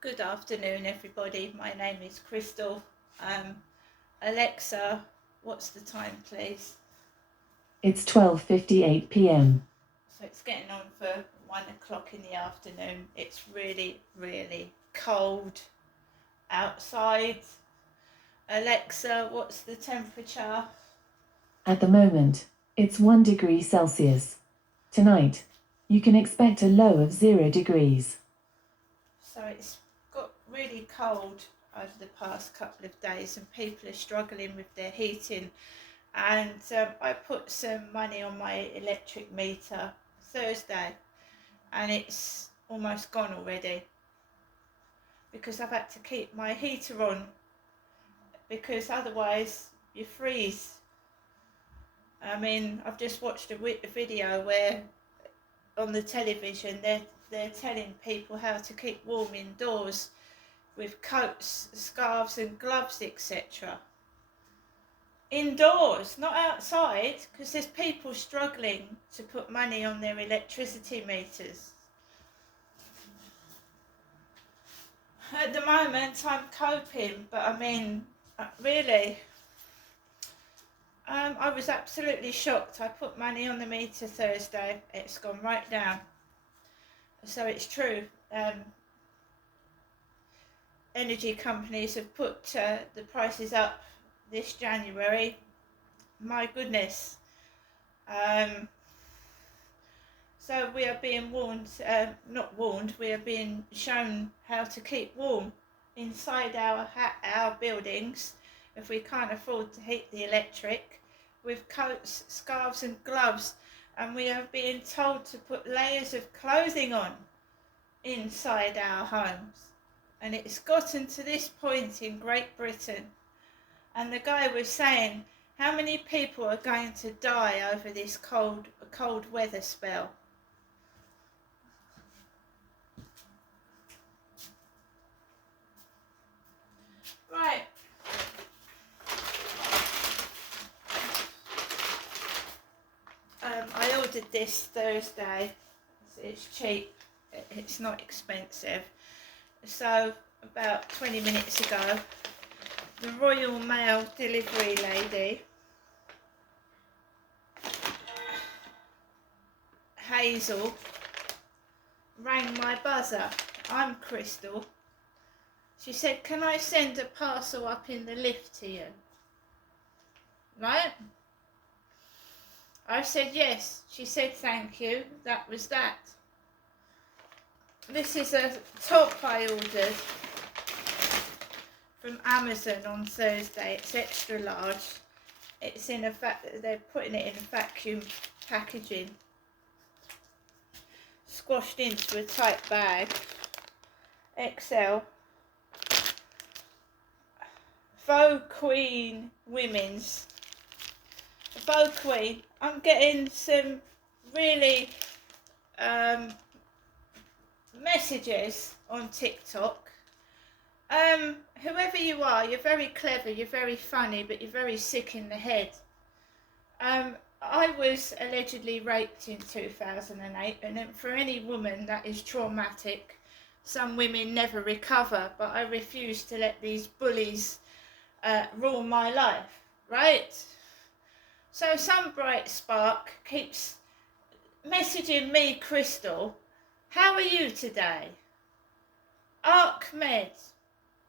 Good afternoon, everybody. My name is Crystal. Alexa, what's the time, please? It's 12:58 p.m. So it's getting on for 1 o'clock in the afternoon. It's really, really cold outside. Alexa, what's the temperature? At the moment, it's 1 degree Celsius. Tonight, you can expect a low of 0 degrees. So it's got really cold over the past couple of days and people are struggling with their heating. And I put some money on my electric meter Thursday and it's almost gone already because I've had to keep my heater on because otherwise you freeze. I mean, I've just watched a video where on the television they're telling people how to keep warm indoors with coats, scarves and gloves, etc. Indoors, not outside, because there's people struggling to put money on their electricity meters. At the moment I'm coping, but I mean, really, I was absolutely shocked. I put money on the meter Thursday, it's gone right down. So it's true, energy companies have put the prices up this January. My goodness. So we are being warned, not warned, we are being shown how to keep warm inside our buildings if we can't afford to heat the electric, with coats, scarves and gloves, and we are being told to put layers of clothing on inside our homes. And it's gotten to this point in Great Britain, and the guy was saying how many people are going to die over this cold weather spell. Right. I ordered this Thursday. It's cheap. It's not expensive. So about 20 minutes ago, the Royal Mail delivery lady, Hazel, rang my buzzer. I'm Crystal. She said, can I send a parcel up in the lift to you? Right? I said yes. She said thank you. That was that. This is a top I ordered from Amazon on Thursday. It's extra large. It's in they're putting it in vacuum packaging, squashed into a tight bag. XL. Vogue Queen Women's. Vogue Queen. I'm getting some really messages on TikTok. Whoever you are, you're very clever, you're very funny, but you're very sick in the head. I was allegedly raped in 2008, and for any woman that is traumatic. Some women never recover, but I refuse to let these bullies rule my life, right? So some bright spark keeps messaging me, Crystal, how are you today? Ahmed,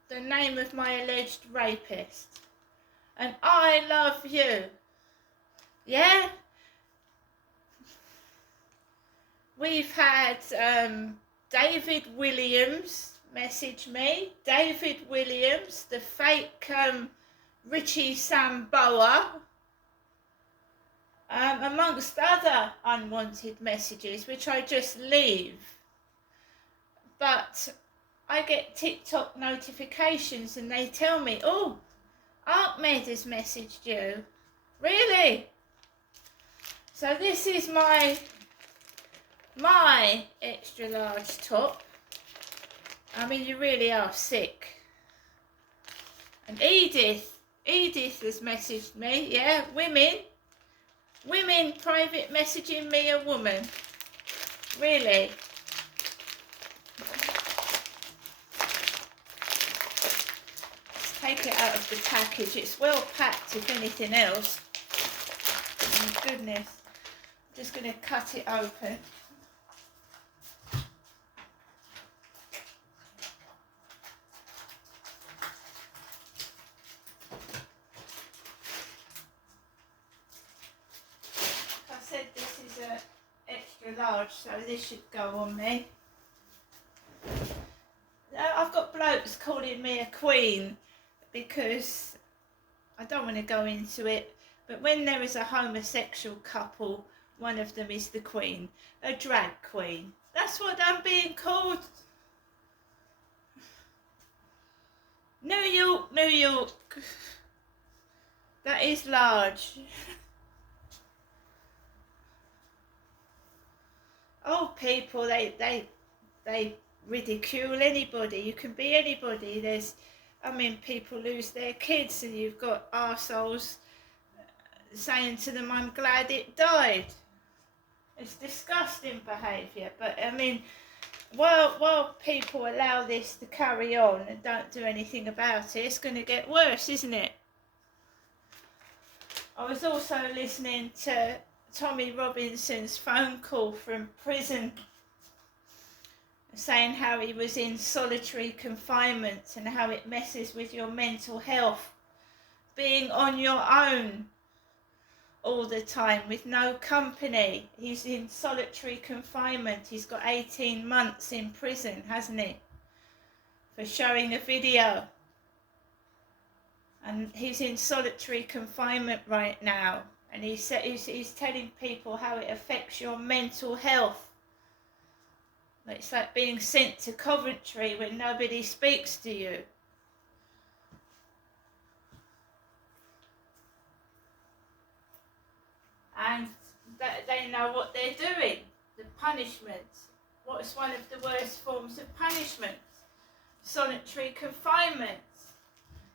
the name of my alleged rapist, and I love you. Yeah? We've had David Williams message me. David Williams, the fake Richie Sambora, amongst other unwanted messages, which I just leave. But I get TikTok notifications and they tell me, oh, Ahmed has messaged you. Really? So this is my extra large top. I mean, you really are sick. And Edith has messaged me. Yeah, women private messaging me a woman. Really? take it out of the package. It's well packed, if anything else. Oh my goodness. I'm just going to cut it open. Like I said, this is a extra large, so this should go on me. I've got blokes calling me a queen because I don't want to go into it, but when there is a homosexual couple, one of them is the queen, a drag queen. That's what I'm being called. New York, New York. That is large. Old people, they ridicule anybody. You can be anybody. People lose their kids and you've got arseholes saying to them, I'm glad it died. It's disgusting behaviour. But while people allow this to carry on and don't do anything about it, it's going to get worse, isn't it? I was also listening to Tommy Robinson's phone call from prison, saying how he was in solitary confinement and how it messes with your mental health. Being on your own all the time with no company. He's in solitary confinement. He's got 18 months in prison, hasn't he? For showing a video. And he's in solitary confinement right now. And he's telling people how it affects your mental health. It's like being sent to Coventry when nobody speaks to you. And they know what they're doing. The punishment. What's one of the worst forms of punishment? Solitary confinement.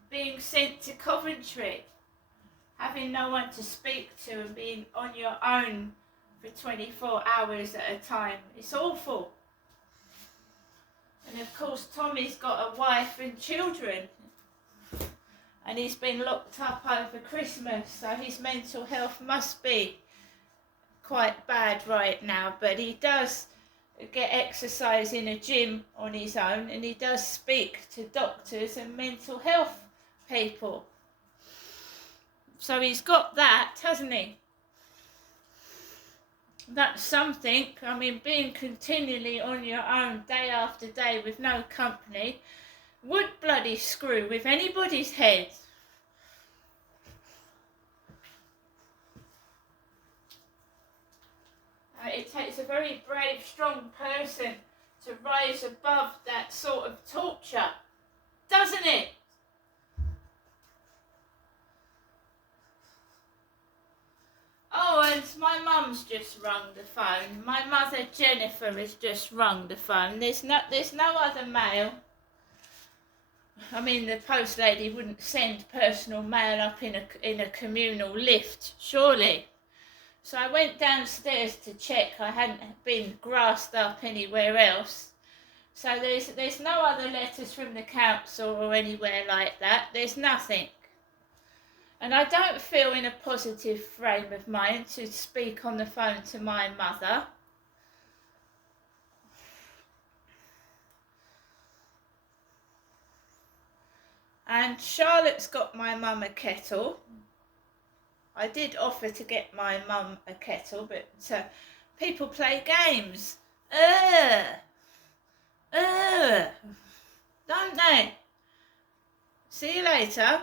Being sent to Coventry. Having no one to speak to and being on your own for 24 hours at a time. It's awful. And of course Tommy's got a wife and children. And he's been locked up over Christmas, so his mental health must be quite bad right now. But he does get exercise in a gym on his own, and he does speak to doctors and mental health people. So he's got that, hasn't he? That's something. Being continually on your own day after day with no company would bloody screw with anybody's head. It takes a very brave, strong person to rise above that sort of torture, doesn't it? Oh, and my mum's just rung the phone. My mother Jennifer has just rung the phone. There's no other mail. The post lady wouldn't send personal mail up in a communal lift, surely. So I went downstairs to check I hadn't been grassed up anywhere else. So there's no other letters from the council or anywhere like that. There's nothing. And I don't feel in a positive frame of mind to speak on the phone to my mother. And Charlotte's got my mum a kettle. I did offer to get my mum a kettle, but people play games. Don't they? See you later.